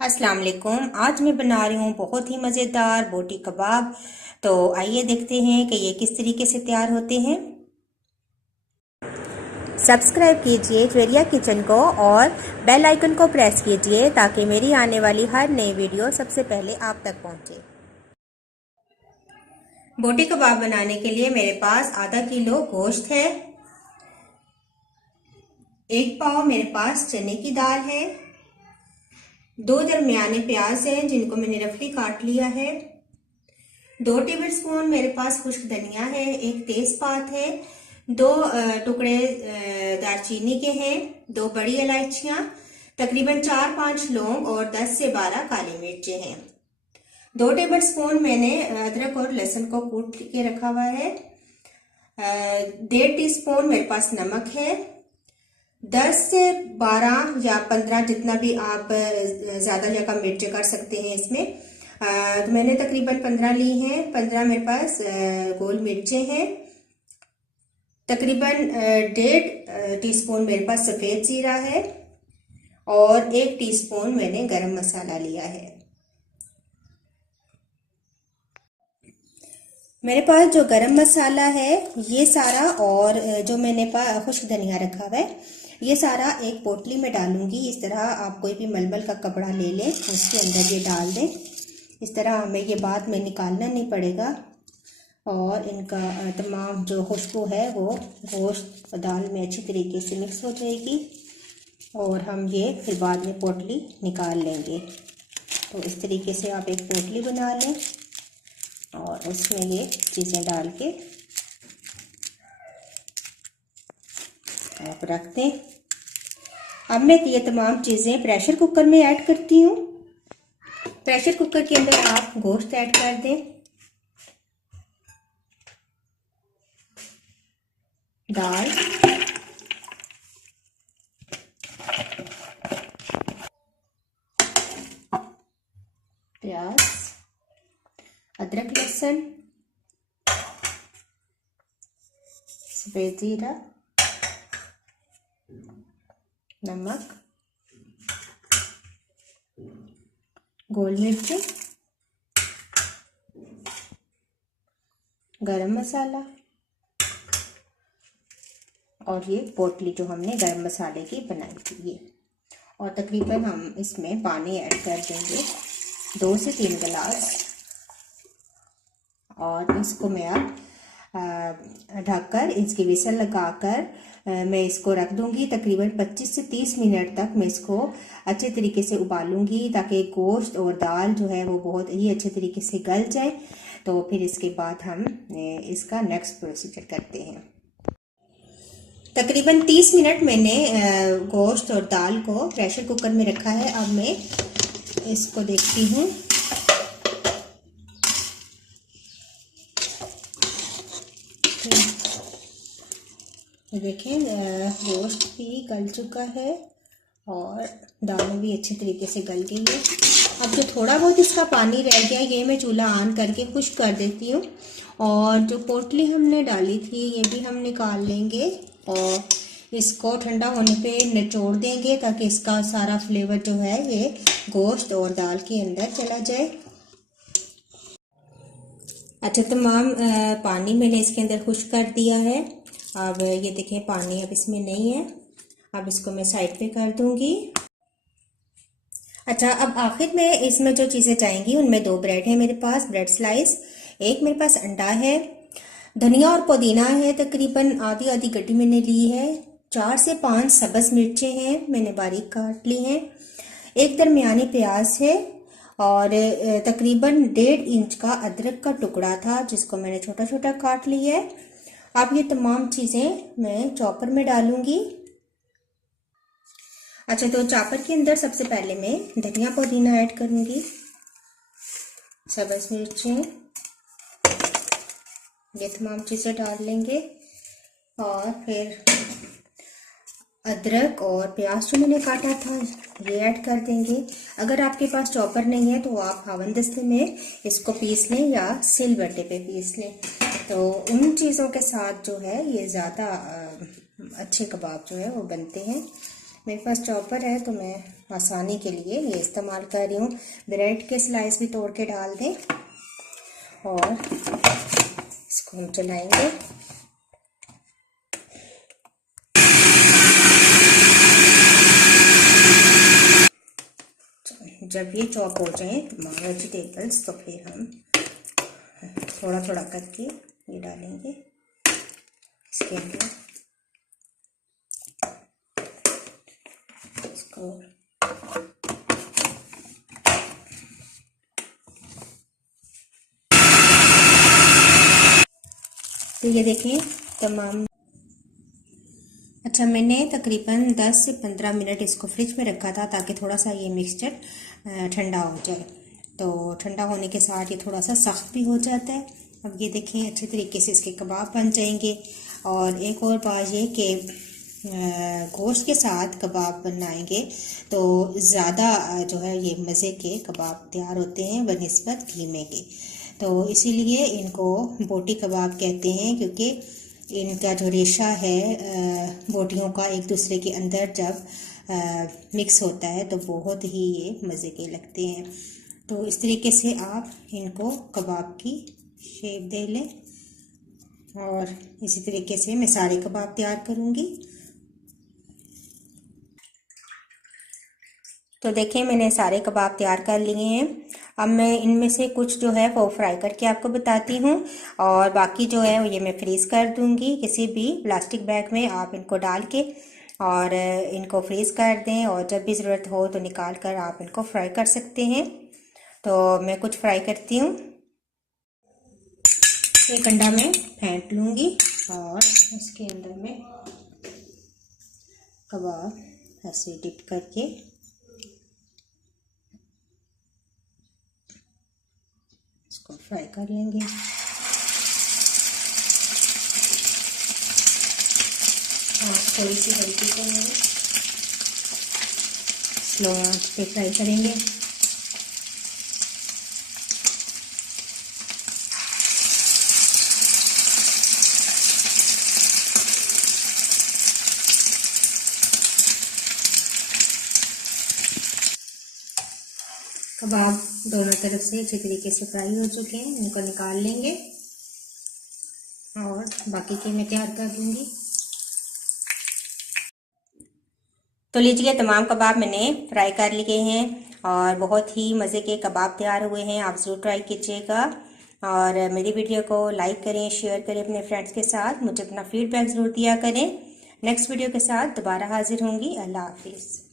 अस्सलाम वालेकुम। आज मैं बना रही हूँ बहुत ही मज़ेदार बोटी कबाब। तो आइए देखते हैं कि ये किस तरीके से तैयार होते हैं। सब्सक्राइब कीजिए ज्वेरिया किचन को और बेल आइकन को प्रेस कीजिए ताकि मेरी आने वाली हर नई वीडियो सबसे पहले आप तक पहुँचे। बोटी कबाब बनाने के लिए मेरे पास आधा किलो गोश्त है, 1 पाव मेरे पास चने की दाल है, 2 दरमियाने प्याज हैं जिनको मैंने रफली काट लिया है, 2 टेबलस्पून मेरे पास खुश्क धनिया है, 1 तेजपात है, 2 टुकड़े दालचीनी के हैं, 2 बड़ी इलायचियां, तकरीबन 4-5 लौंग और 10 से 12 काली मिर्चें हैं। 2 टेबलस्पून मैंने अदरक और लहसुन को कूट के रखा हुआ है। 1.5 टीस्पून मेरे पास नमक है। 10 से 12 या 15 जितना भी आप ज्यादा या कम मिर्चें कर सकते हैं इसमें। तो मैंने तकरीबन 15 ली हैं। 15 मेरे पास गोल मिर्चें हैं। तकरीबन 1.5 टीस्पून मेरे पास सफ़ेद जीरा है और 1 टीस्पून मैंने गरम मसाला लिया है। मेरे पास जो गरम मसाला है ये सारा और जो मैंने खुश्क धनिया रखा हुआ है ये सारा एक पोटली में डालूंगी। इस तरह आप कोई भी मलमल का कपड़ा ले लें, उसके अंदर ये डाल दें। इस तरह हमें ये बाद में निकालना नहीं पड़ेगा और इनका तमाम जो खुशबू है वो गोश्त और दाल में अच्छी तरीके से मिक्स हो जाएगी और हम ये फिर बाद में पोटली निकाल लेंगे। तो इस तरीके से आप एक पोटली बना लें और उसमें ये चीज़ें डाल के आप रख दें। अब मैं ये तमाम चीज़ें प्रेशर कुकर में ऐड करती हूँ। प्रेशर कुकर के अंदर आप गोश्त ऐड कर दें, दाल, प्याज, अदरक लहसुन, सफ़ेद जीरा, नमक, गोल मिर्च, गरम मसाला और ये पोटली जो हमने गरम मसाले की बनाई थी ये। और तकरीबन हम इसमें पानी ऐड कर देंगे 2 से 3 गिलास और इसको मैं अब ढककर इसकी विसल लगाकर मैं इसको रख दूंगी। तकरीबन 25 से 30 मिनट तक मैं इसको अच्छे तरीके से उबालूंगी ताकि गोश्त और दाल जो है वो बहुत ही अच्छे तरीके से गल जाए। तो फिर इसके बाद हम इसका नेक्स्ट प्रोसीजर करते हैं। तकरीबन 30 मिनट मैंने गोश्त और दाल को प्रेशर कुकर में रखा है। अब मैं इसको देखती हूँ। देखें गोश्त भी गल चुका है और दाल भी अच्छे तरीके से गल गई है। अब जो थोड़ा बहुत इसका पानी रह गया ये मैं चूल्हा ऑन करके खुश्क कर देती हूँ और जो पोटली हमने डाली थी ये भी हम निकाल लेंगे और इसको ठंडा होने पे निचोड़ देंगे ताकि इसका सारा फ्लेवर जो है ये गोश्त और दाल के अंदर चला जाए। अच्छा, तमाम पानी मैंने इसके अंदर खुश्क कर दिया है। अब ये देखें पानी अब इसमें नहीं है। अब इसको मैं साइड पे कर दूंगी। अच्छा, अब आखिर में इसमें जो चीज़ें चाहेंगी उनमें 2 ब्रेड है मेरे पास, ब्रेड स्लाइस, 1 मेरे पास अंडा है, धनिया और पुदीना है तकरीबन आधी आधी गड्डी मैंने ली है, 4 से 5 सब्ज़ मिर्चें हैं मैंने बारीक काट ली हैं, 1 दरमियानी प्याज है और तकरीबन 1.5 इंच का अदरक का टुकड़ा था जिसको मैंने छोटा छोटा काट लिया है। अब ये तमाम चीज़ें मैं चॉपर में डालूंगी। अच्छा, तो चॉपर के अंदर सबसे पहले मैं धनिया पुदीना ऐड करूंगी, सब्ज़ मिर्चें, ये तमाम चीज़ें डाल लेंगे और फिर अदरक और प्याज जो मैंने काटा था ये ऐड कर देंगे। अगर आपके पास चॉपर नहीं है तो आप हावनदस्ते में इसको पीस लें या सिलबट्टे पे पीस लें। तो उन चीज़ों के साथ जो है ये ज़्यादा अच्छे कबाब जो है वो बनते हैं। मेरे पास चॉपर है तो मैं आसानी के लिए ये इस्तेमाल कर रही हूँ। ब्रेड के स्लाइस भी तोड़ के डाल दें और इसको हम चलाएंगे। जब ये चॉप हो जाए वेजिटेबल्स तो फिर हम थोड़ा थोड़ा करके ये डालेंगे इसके अंदर। इसको तो ये देखें तमाम। अच्छा, मैंने तकरीबन 10 से 15 मिनट इसको फ्रिज में रखा था ताकि थोड़ा सा ये मिक्सचर ठंडा हो जाए। तो ठंडा होने के साथ ये थोड़ा सा सख्त भी हो जाता है। अब ये देखें अच्छे तरीके से इसके कबाब बन जाएंगे। और एक और बात ये कि गोश्त के साथ कबाब बनाएंगे तो ज़्यादा जो है ये मज़े के कबाब तैयार होते हैं बनिस्बत कीमे के। तो इसीलिए इनको बोटी कबाब कहते हैं, क्योंकि इनका जो रेशा है बोटियों का एक दूसरे के अंदर जब मिक्स होता है तो बहुत ही ये मज़े के लगते हैं। तो इस तरीके से आप इनको कबाब की शेप दे लें और इसी तरीके से मैं सारे कबाब तैयार करूँगी। तो देखें मैंने सारे कबाब तैयार कर लिए हैं। अब मैं इनमें से कुछ जो है वो फ्राई करके आपको बताती हूँ और बाकी जो है ये मैं फ्रीज़ कर दूँगी। किसी भी प्लास्टिक बैग में आप इनको डाल के और इनको फ्रीज़ कर दें और जब भी ज़रूरत हो तो निकाल कर आप इनको फ्राई कर सकते हैं। तो मैं कुछ फ्राई करती हूँ। एक अंडा में फेंट लूँगी और इसके अंदर में कबाब ऐसे डिप करके इसको फ्राई कर लेंगे। थोड़ी सी हल्की करेंगे, स्लो आंच पे फ्राई करेंगे। कबाब दोनों तरफ से अच्छी तरीके से फ्राई हो चुके हैं, इनको निकाल लेंगे और बाकी के मैं तैयार कर दूंगी। तो लीजिए तमाम कबाब मैंने फ्राई कर लिए हैं और बहुत ही मज़े के कबाब तैयार हुए हैं। आप ज़रूर ट्राई कीजिएगा और मेरी वीडियो को लाइक करें, शेयर करें अपने फ्रेंड्स के साथ। मुझे अपना फीडबैक ज़रूर दिया करें। नेक्स्ट वीडियो के साथ दोबारा हाजिर होंगी। अल्लाह हाफिज़।